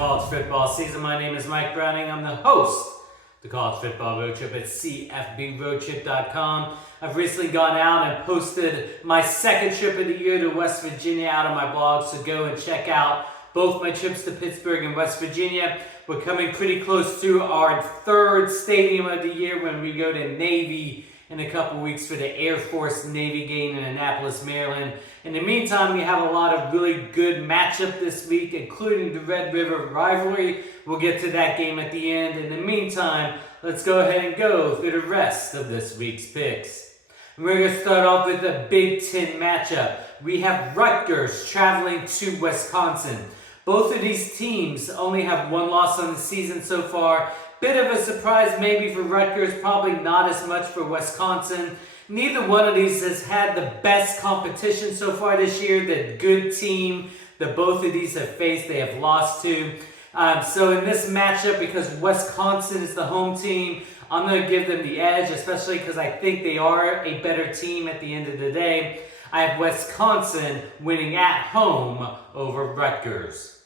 college football season. My name is Mike Browning. I'm the host of the College Football Road Trip at CFBRoadTrip.com. I've recently gone out and posted my second trip of the year to West Virginia out on my blog, so go and check out both my trips to Pittsburgh and West Virginia. We're coming pretty close to our third stadium of the year when we go to Navy in a couple weeks for the Air Force Navy game in Annapolis, Maryland. In the meantime, we have a lot of really good matchup this week, including the Red River rivalry. We'll get to that game at the end. In the meantime, let's go ahead and go through the rest of this week's picks. And we're going to start off with the Big Ten matchup. We have Rutgers traveling to Wisconsin. Both of these teams only have one loss on the season so far. Bit of a surprise maybe for Rutgers, probably not as much for Wisconsin. Neither one of these has had the best competition so far this year. The good team that both of these have faced, they have lost to. So in this matchup, because Wisconsin is the home team, I'm going to give them the edge, especially because I think they are a better team at the end of the day. I have Wisconsin winning at home over Rutgers.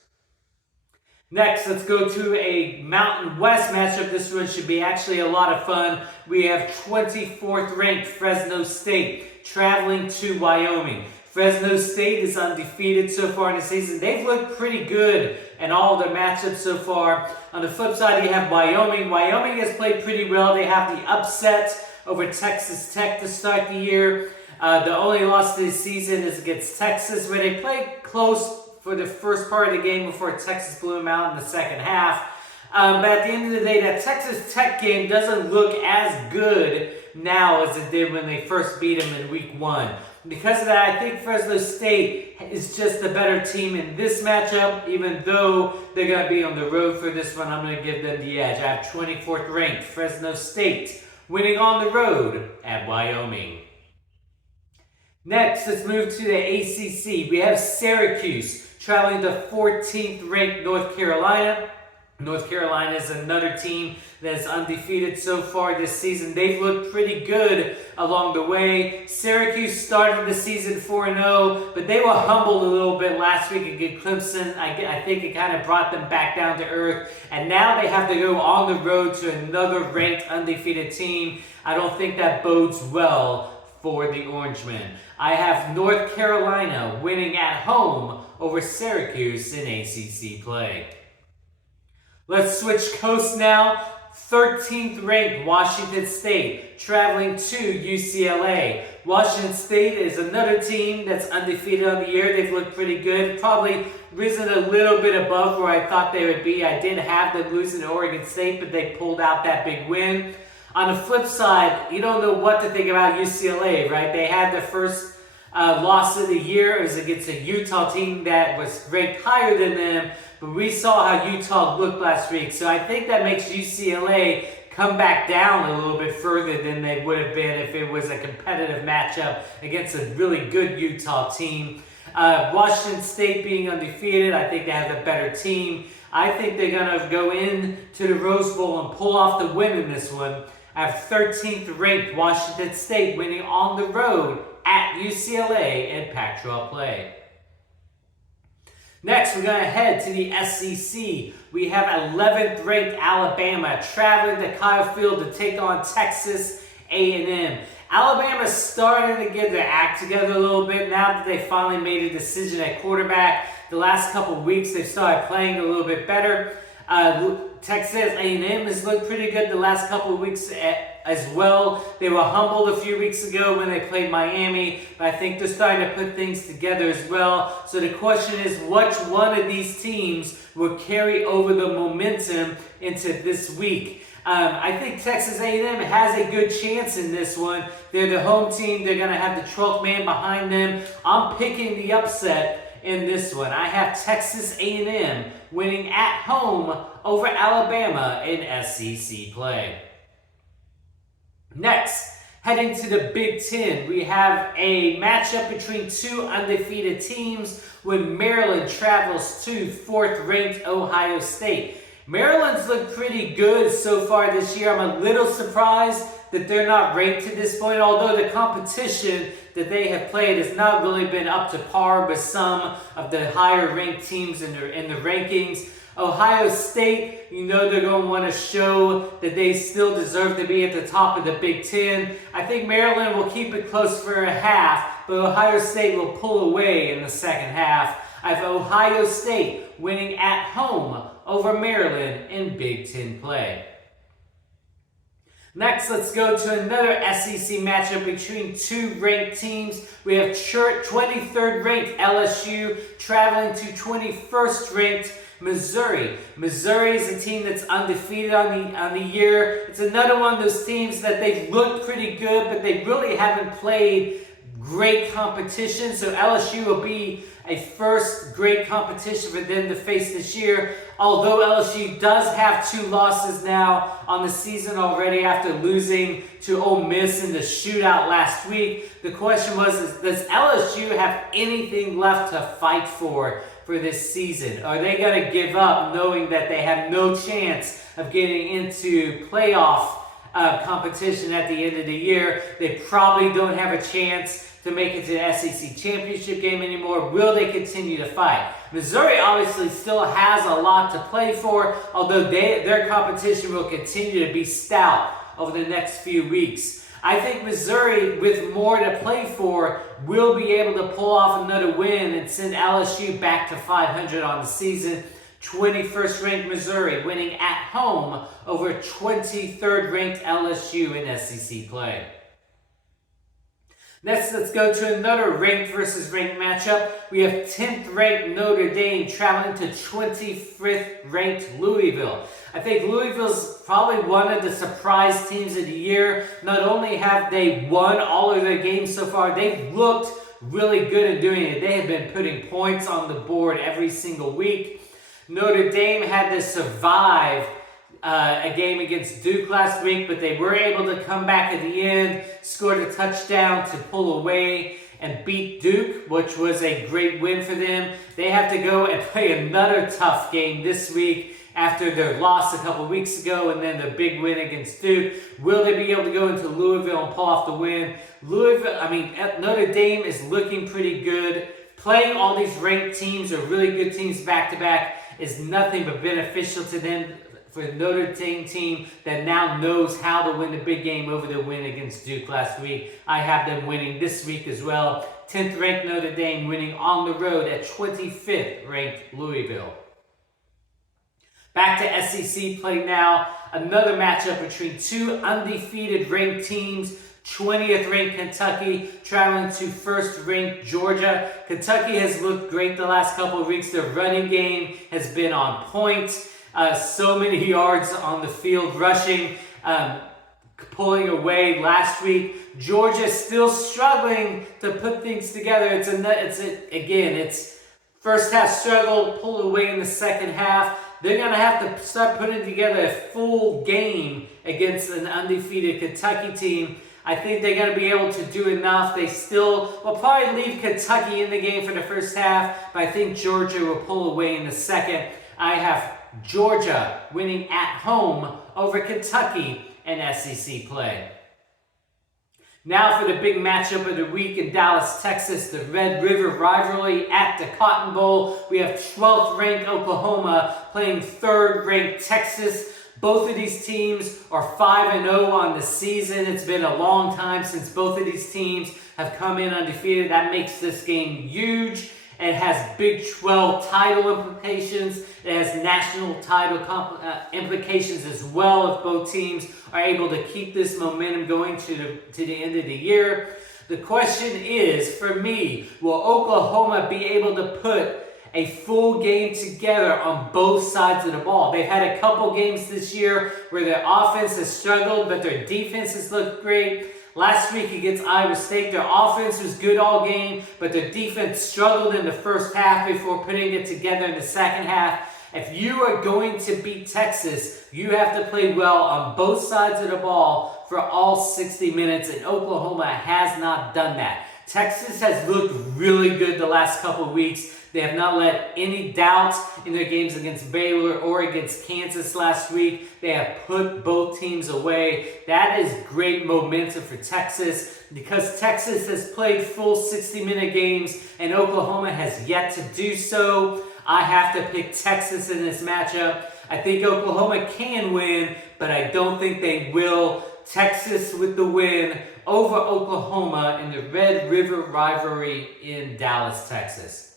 Next, let's go to a Mountain West matchup. This one should be actually a lot of fun. We have 24th ranked Fresno State traveling to Wyoming. Fresno State is undefeated so far in the season. They've looked pretty good in all their matchups so far. On the flip side, you have Wyoming. Wyoming has played pretty well. They have the upset over Texas Tech to start the year. The only loss this season is against Texas, where they played close for the first part of the game before Texas blew them out in the second half. But at the end of the day, that Texas Tech game doesn't look as good now as it did when they first beat them in week one. Because of that, I think Fresno State is just the better team in this matchup. Even though they're going to be on the road for this one, I'm going to give them the edge. I have 24th ranked Fresno State winning on the road at Wyoming. Next, let's move to the ACC. We have Syracuse traveling to 14th ranked North Carolina. North Carolina is another team that is undefeated so far this season. They've looked pretty good along the way. Syracuse started the season 4-0, but they were humbled a little bit last week against Clemson. I think it kind of brought them back down to earth. And now they have to go on the road to another ranked undefeated team. I don't think that bodes well for the Orangemen. I have North Carolina winning at home over Syracuse in ACC play. Let's switch coast now. 13th ranked Washington State traveling to UCLA. Washington State is another team that's undefeated on the year. They've looked pretty good. Probably risen a little bit above where I thought they would be. I did have them losing to Oregon State, but they pulled out that big win. On the flip side, you don't know what to think about UCLA, right? They had their first loss of the year. It was against a Utah team that was ranked higher than them, but we saw how Utah looked last week. So I think that makes UCLA come back down a little bit further than they would have been if it was a competitive matchup against a really good Utah team. Washington State being undefeated, I think they have a better team. I think they're going to go into the Rose Bowl and pull off the win in this one. I have 13th ranked Washington State winning on the road at UCLA in Pac-12 play. Next, we're going to head to the SEC. We have 11th ranked Alabama traveling to Kyle Field to take on Texas A&M. Alabama's starting to get their act together a little bit now that they finally made a decision at quarterback. The last couple of weeks, they've started playing a little bit better. Texas A&M has looked pretty good the last couple of weeks as well. They were humbled a few weeks ago when they played Miami, but I think they're starting to put things together as well. So the question is, which one of these teams will carry over the momentum into this week? I think Texas A&M has a good chance in this one. They're the home team. They're going to have the 12th man behind them. I'm picking the upset in this one. I have Texas A&M winning at home over Alabama in SEC play. Next, heading to the Big Ten, we have a matchup between two undefeated teams when Maryland travels to 4th ranked Ohio State. Maryland's looked pretty good so far this year. I'm a little surprised that they're not ranked to this point, although the competition that they have played has not really been up to par with some of the higher ranked teams in the rankings. Ohio State, you know they're going to want to show that they still deserve to be at the top of the Big Ten. I think Maryland will keep it close for a half, but Ohio State will pull away in the second half. I have Ohio State winning at home over Maryland in Big Ten play. Next, let's go to another SEC matchup between two ranked teams. We have 23rd ranked LSU traveling to 21st ranked Missouri. Missouri is a team that's undefeated on the year. It's another one of those teams that they've looked pretty good, but they really haven't played great competition. So LSU will be a first great competition for them to face this year. Although LSU does have 2 losses now on the season already after losing to Ole Miss in the shootout last week. The question was, does LSU have anything left to fight for this season? Are they going to give up knowing that they have no chance of getting into playoff competition at the end of the year? They probably don't have a chance to make it to the SEC championship game anymore. Will they continue to fight? Missouri obviously still has a lot to play for, although their competition will continue to be stout over the next few weeks. I think Missouri, with more to play for, will be able to pull off another win and send LSU back to 500 on the season. 21st ranked Missouri winning at home over 23rd ranked LSU in SEC play. Next, let's go to another ranked versus ranked matchup. We have 10th ranked Notre Dame traveling to 25th ranked Louisville. I think Louisville's probably one of the surprise teams of the year. Not only have they won all of their games so far, they've looked really good at doing it. They have been putting points on the board every single week. Notre Dame had to survive a game against Duke last week, but they were able to come back at the end, scored a touchdown to pull away and beat Duke, which was a great win for them. They have to go and play another tough game this week after their loss a couple weeks ago and then the big win against Duke. Will they be able to go into Louisville and pull off the win? Notre Dame is looking pretty good. Playing all these ranked teams or really good teams back-to-back is nothing but beneficial to them. For the Notre Dame team that now knows how to win the big game over the win against Duke last week. I have them winning this week as well. 10th ranked Notre Dame winning on the road at 25th ranked Louisville. Back to SEC play now. Another matchup between 2 undefeated ranked teams. 20th ranked Kentucky traveling to 1st ranked Georgia. Kentucky has looked great the last couple of weeks. Their running game has been on point. So many yards on the field rushing, pulling away last week. Georgia still struggling to put things together. It's first half struggle, pull away in the second half. They're going to have to start putting together a full game against an undefeated Kentucky team. I think they're going to be able to do enough. They still will probably leave Kentucky in the game for the first half, but I think Georgia will pull away in the second. I have Georgia winning at home over Kentucky in SEC play. Now for the big matchup of the week in Dallas, Texas, the Red River rivalry at the Cotton Bowl. We have 12th ranked Oklahoma playing 3rd ranked Texas. Both of these teams are 5-0 on the season. It's been a long time since both of these teams have come in undefeated. That makes this game huge. It has Big 12 title implications. It has national title implications as well if both teams are able to keep this momentum going to the end of the year. The question is, for me, will Oklahoma be able to put a full game together on both sides of the ball? They've had a couple games this year where their offense has struggled, but their defense has looked great. Last week against Iowa State, their offense was good all game, but their defense struggled in the first half before putting it together in the second half. If you are going to beat Texas, you have to play well on both sides of the ball for all 60 minutes, and Oklahoma has not done that. Texas has looked really good the last couple of weeks. They have not let any doubts in their games against Baylor or against Kansas last week. They have put both teams away. That is great momentum for Texas because Texas has played full 60-minute games and Oklahoma has yet to do so. I have to pick Texas in this matchup. I think Oklahoma can win, but I don't think they will. Texas with the win over Oklahoma in the Red River rivalry in Dallas, Texas.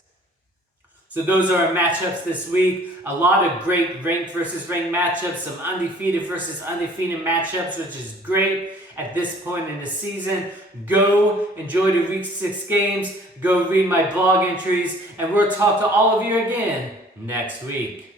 So those are our matchups this week. A lot of great ranked versus ranked matchups, some undefeated versus undefeated matchups, which is great at this point in the season. Go enjoy the week 6 games. Go read my blog entries, and we'll talk to all of you again next week.